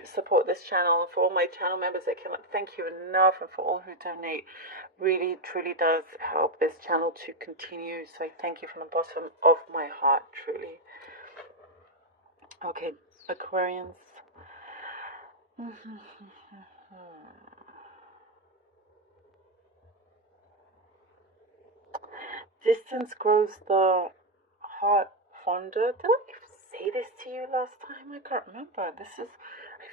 to support this channel. For all my channel members, I cannot thank you enough, and for all who donate, really truly does help this channel to continue. So I thank you from the bottom of my heart, truly. Okay, Aquarians. Distance grows the heart fonder. Did I say this to you last time? I can't remember. I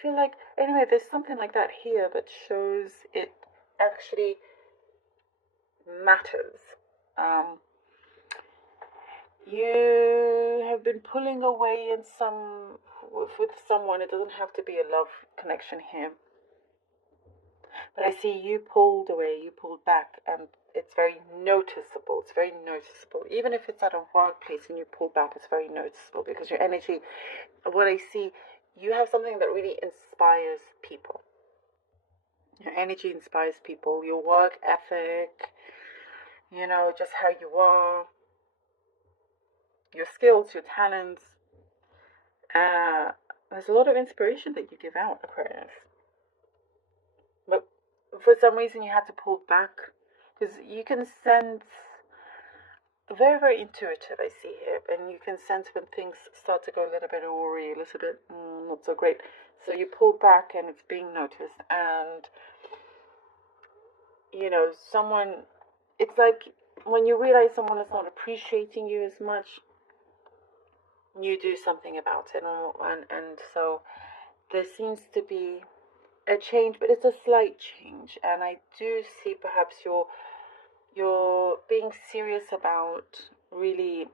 feel like, anyway, there's something like that here that shows it actually matters. You have been pulling away with someone. It doesn't have to be a love connection here. But I see you pulled away, you pulled back, and it's very noticeable. It's very noticeable. Even if it's at a workplace and you pull back, it's very noticeable because your energy, what I see, you have something that really inspires people. Your energy inspires people, your work ethic, just how you are, your skills, your talents. There's a lot of inspiration that you give out, Aquarius. But for some reason you had to pull back because you can sense, very, very intuitive, I see here, and you can sense when things start to go a little bit awry, a little bit not so great. So you pull back and it's being noticed, and it's like when you realize someone is not appreciating you as much, you do something about it, and so there seems to be a change, but it's a slight change, and I do see perhaps you're being serious about really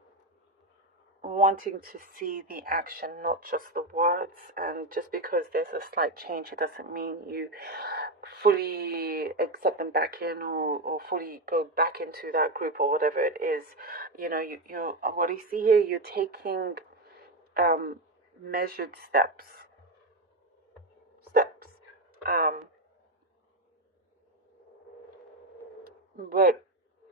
wanting to see the action, not just the words. And just because there's a slight change, it doesn't mean you fully accept them back in or fully go back into that group or whatever it is. You what I see here, you're taking measured steps. But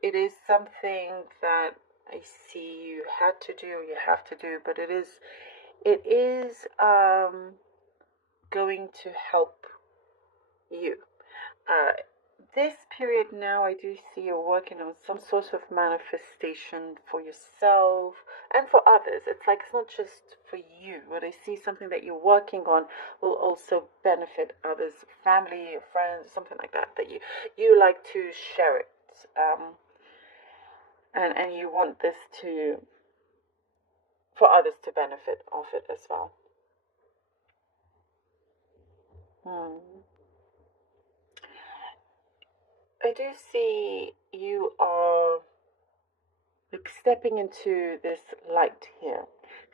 it is something that I see you had to do, you have to do, but it is going to help you. This period now, I do see you're working on some sort of manifestation for yourself and for others. It's like it's not just for you. What I see, something that you're working on will also benefit others, family, friends, something like that, that you like to share it. And you want this for others to benefit of it as well. I do see you are like stepping into this light here,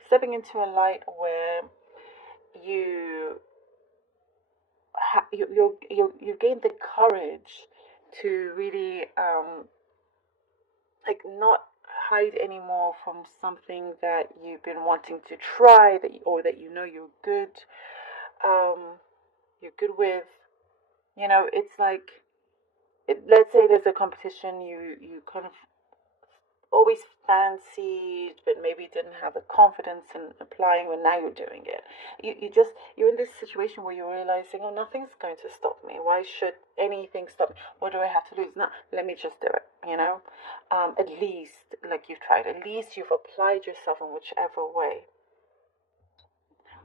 stepping into a light where you gain the courage to really not hide anymore from something that you've been wanting to try, or that you're good with. It's like, let's say there's a competition you kind of always fancied, but maybe didn't have the confidence in applying, when now you're doing it. You're in this situation where you're realizing, oh, nothing's going to stop me. Why should anything stop me? What do I have to lose? No, let me just do it, at least, like, you've tried, at least you've applied yourself in whichever way.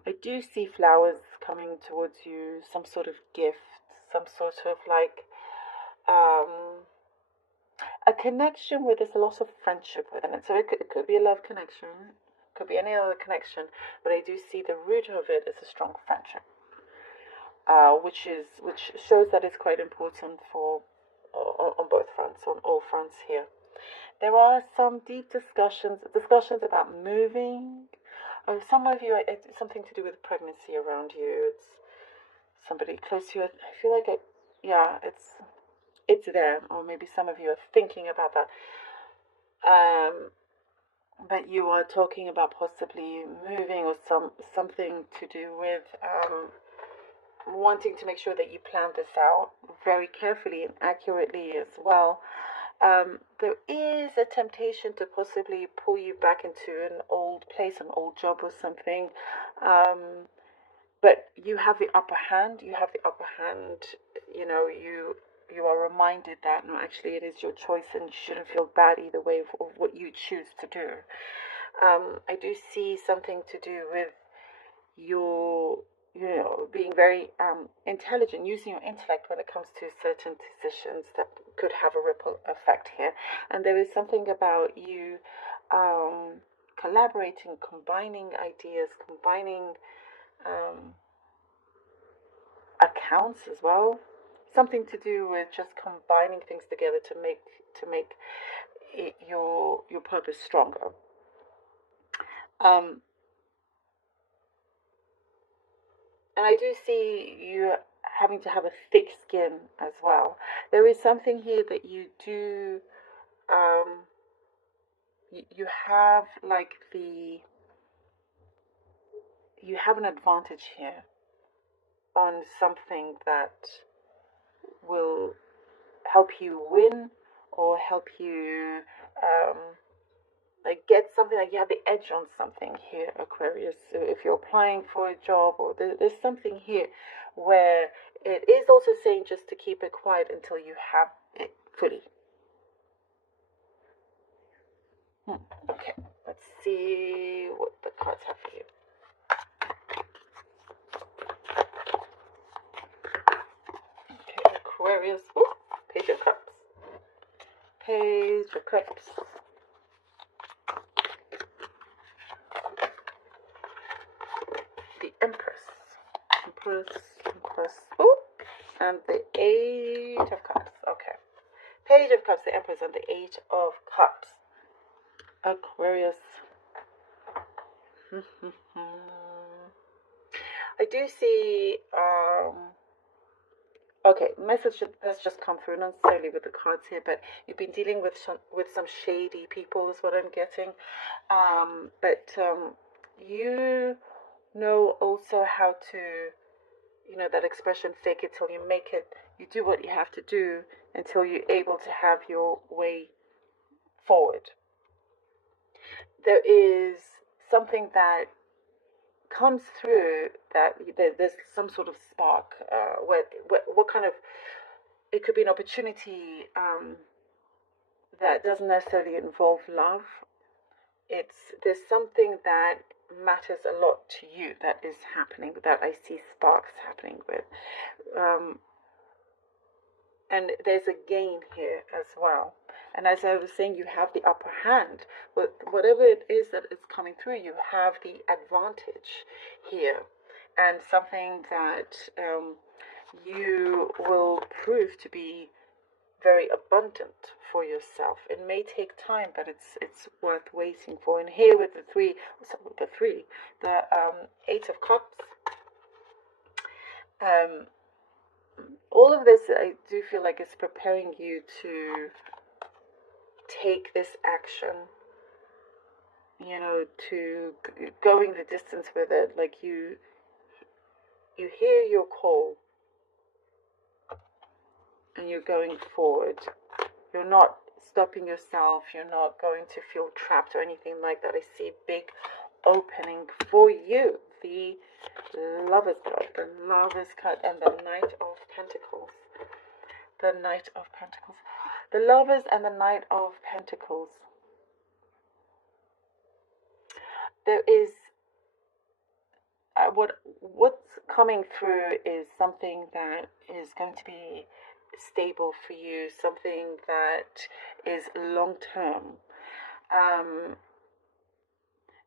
I do see flowers coming towards you, some sort of gift, some sort of a connection where there's a lot of friendship within it. So it could be a love connection, it could be any other connection, but I do see the root of it is a strong friendship, which shows that it's quite important on both fronts, on all fronts here. There are some deep discussions about moving. Some of you, it's something to do with pregnancy around you. It's somebody close to you. I feel like it's there, or maybe some of you are thinking about that. But you are talking about possibly moving, or something to do with wanting to make sure that you plan this out very carefully and accurately as well. There is a temptation to possibly pull you back into an old place, an old job or something. but you have the upper hand. You have the upper hand. You know, you are reminded that no, actually, it is your choice, and you shouldn't feel bad either way of what you choose to do. I do see something to do with your, being very intelligent, using your intellect when it comes to certain decisions that could have a ripple effect here. And there is something about you collaborating, combining ideas, combining accounts as well. Something to do with just combining things together to make your purpose stronger. And I do see you having to have a thick skin as well. There is something here that you do. You have like you have an advantage here on something that will help you win or help you like get something, like you have the edge on something here, Aquarius. So if you're applying for a job, or there's something here where it is also saying just to keep it quiet until you have it fully. Okay, let's see what the cards have for you. Okay, Aquarius. Ooh, Page of Cups. Page of Cups. The Empress. Empress. Ooh, and the Eight of Cups. Okay. Page of Cups, the Empress, and the Eight of Cups. Aquarius. I do see okay, message that's just come through, not necessarily with the cards here, but you've been dealing with some shady people is what I'm getting. But you know also how to, that expression, fake it till you make it. You do what you have to do until you're able to have your way forward. There is something that comes through that there's some sort of spark. What kind of, it could be an opportunity that doesn't necessarily involve love. There's something that matters a lot to you that is happening, that I see sparks happening with. And there's a gain here as well. And as I was saying, you have the upper hand. But whatever it is that is coming through, you have the advantage here. And something that you will prove to be very abundant for yourself. It may take time, but it's worth waiting for. And here with the Eight of Cups, all of this I do feel like it's preparing you to take this action, to going the distance with it. Like you hear your call and you're going forward. You're not stopping yourself. You're not going to feel trapped or anything like that. I see big opening for you. The Lover's card, the Lover's card, and the Knight of Pentacles. The Knight of Pentacles. The Lovers and the Knight of Pentacles. There is what's coming through is something that is going to be stable for you, something that is long term.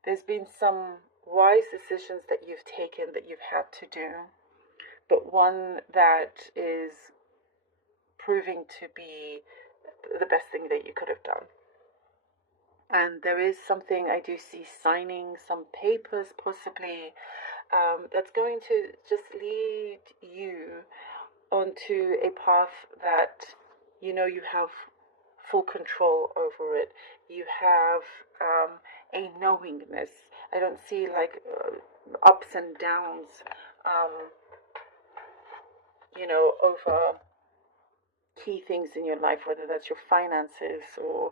There's been some wise decisions that you've taken, that you've had to do, but one that is proving to be the best thing that you could have done. And there is something I do see, signing some papers possibly, that's going to just lead you onto a path that you have full control over it. You have a knowingness. I don't see like ups and downs, over key things in your life, whether that's your finances or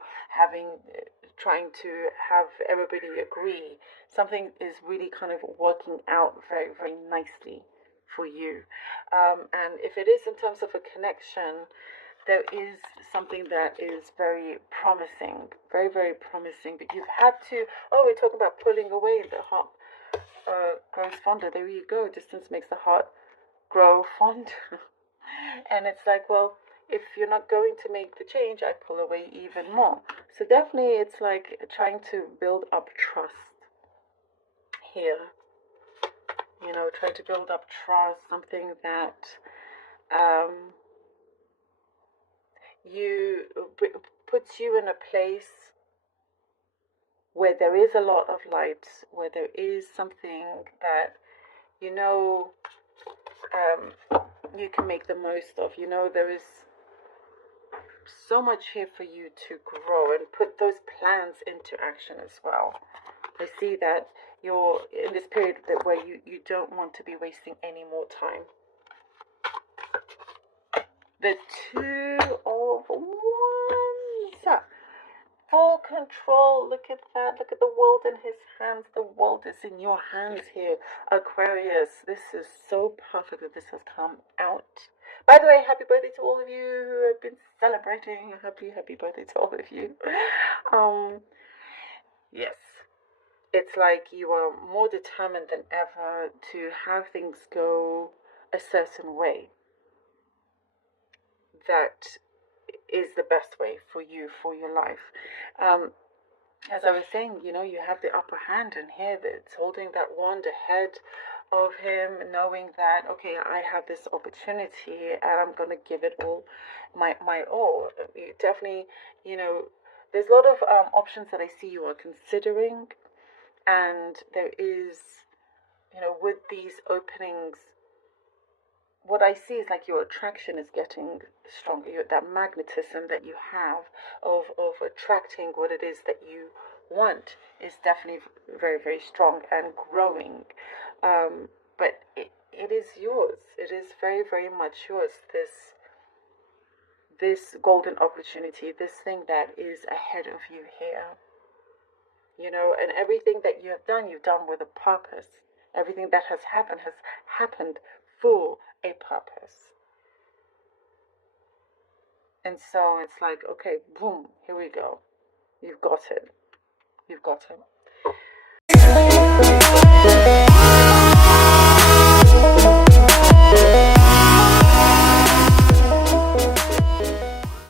trying to have everybody agree. Something is really kind of working out very, very nicely for you. And if it is in terms of a connection, there is something that is very promising, very, very promising. But you've had to, oh, we're talking about pulling away. The heart grows fonder. There you go. Distance makes the heart grow fonder. And it's like, well, if you're not going to make the change, I pull away even more. So definitely it's like trying to build up trust here. You know, try to build up trust, something that you puts you in a place where there is a lot of light, where there is something that you know you can make the most of. You know, there is so much here for you to grow and put those plans into action as well. I see that you're in this period where you don't want to be wasting any more time. The Two of Wands. Full control. Look at that. Look at the world in his hands. The world is in your hands here, Aquarius. This is so perfect that this has come out. By the way, happy birthday to all of you who have been celebrating. Happy birthday to all of you. Yes. It's like you are more determined than ever to have things go a certain way that is the best way for you, for your life. As I was saying, you know, you have the upper hand, and here it's holding that wand ahead of him, knowing that, okay, I have this opportunity and I'm going to give it all, my all. You definitely, you know, there's a lot of options that I see you are considering, and there is, you know, with these openings, what I see is like your attraction is getting stronger. That magnetism that you have of attracting what it is that you want is definitely very, very strong and growing. But it is yours. It is very, very much yours. This golden opportunity, this thing that is ahead of you here. You know, and everything that you've done with a purpose. Everything that has happened for a purpose. And so it's like, okay, boom, here we go. You've got it. You've got it.